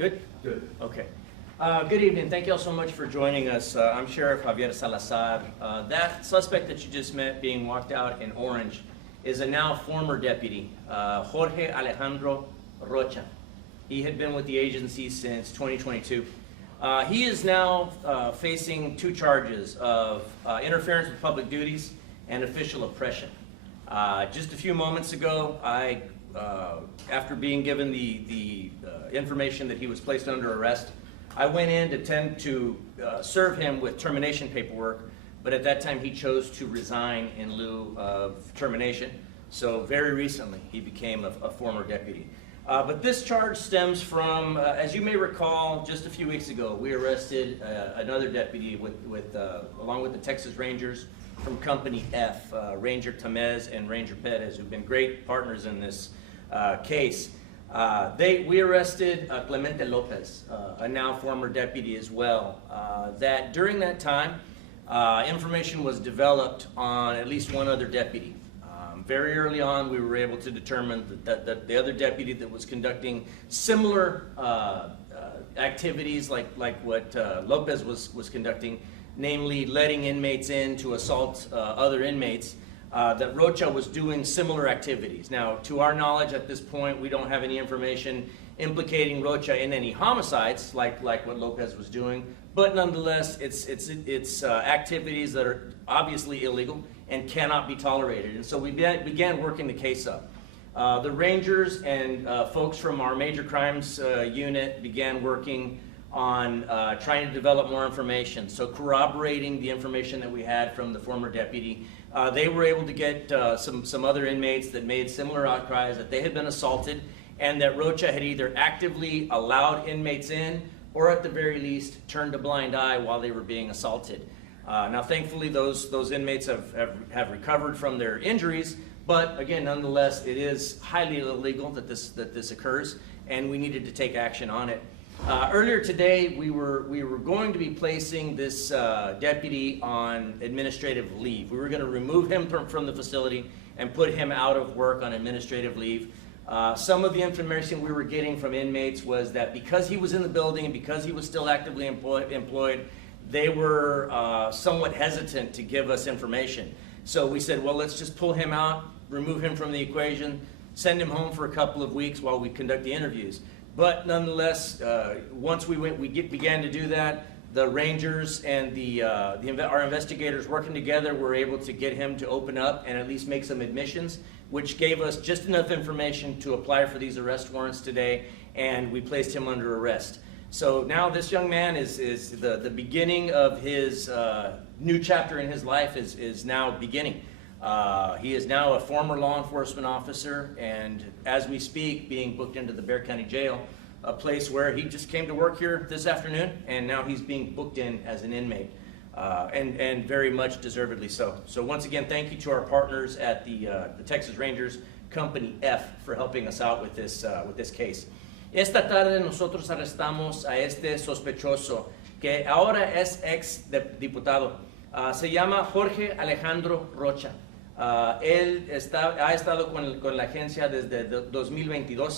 Good? Good. Okay. Good evening. Thank you all so much for joining us. I'm Sheriff Javier Salazar. That suspect that you just met being walked out in orange is a now former deputy, Jorge Alejandro Rocha. He had been with the agency since 2022. He is now facing 2 charges of interference with public duties and official oppression. Just a few moments ago, after being given the information that he was placed under arrest, I went in to serve him with termination paperwork, but at that time he chose to resign in lieu of termination. So very recently he became a former deputy. But this charge stems from, as you may recall, just a few weeks ago, we arrested another deputy along with the Texas Rangers from Company F, Ranger Tamez and Ranger Perez, who've been great partners in this case. We arrested Clemente Lopez, a now former deputy as well. That during that time, information was developed on at least one other deputy. Very early on, we were able to determine that the other deputy that was conducting similar activities like what Lopez was conducting, namely letting inmates in to assault other inmates, that Rocha was doing similar activities. Now, to our knowledge at this point, we don't have any information implicating Rocha in any homicides like what Lopez was doing, but nonetheless, it's activities that are obviously illegal and cannot be tolerated. And so we began working the case up. The Rangers and folks from our major crimes unit began working on trying to develop more information, so corroborating the information that we had from the former deputy. They were able to get some other inmates that made similar outcries that they had been assaulted and that Rocha had either actively allowed inmates in or at the very least turned a blind eye while they were being assaulted. Now thankfully those inmates have recovered from their injuries, but again, nonetheless, it is highly illegal that this occurs, and we needed to take action on it. Earlier today, we were going to be placing this deputy on administrative leave. We were going to remove him from the facility and put him out of work on administrative leave. Some of the information we were getting from inmates was that because he was in the building and because he was still actively employed, they were somewhat hesitant to give us information. So we said, well, let's just pull him out, remove him from the equation, send him home for a couple of weeks while we conduct the interviews. But nonetheless, once we began to do that, the Rangers and our investigators working together were able to get him to open up and at least make some admissions, which gave us just enough information to apply for these arrest warrants today, and we placed him under arrest. So now this young man is the beginning of his new chapter in his life is now beginning. He is now a former law enforcement officer, and as we speak, being booked into the Bexar County Jail, a place where he just came to work here this afternoon, and now he's being booked in as an inmate, and very much deservedly so. So once again, thank you to our partners at the Texas Rangers, Company F, for helping us out with this case. Esta tarde nosotros arrestamos a este sospechoso, que ahora es ex diputado. Se llama Jorge Alejandro Rocha. Él ha estado con la agencia desde 2022.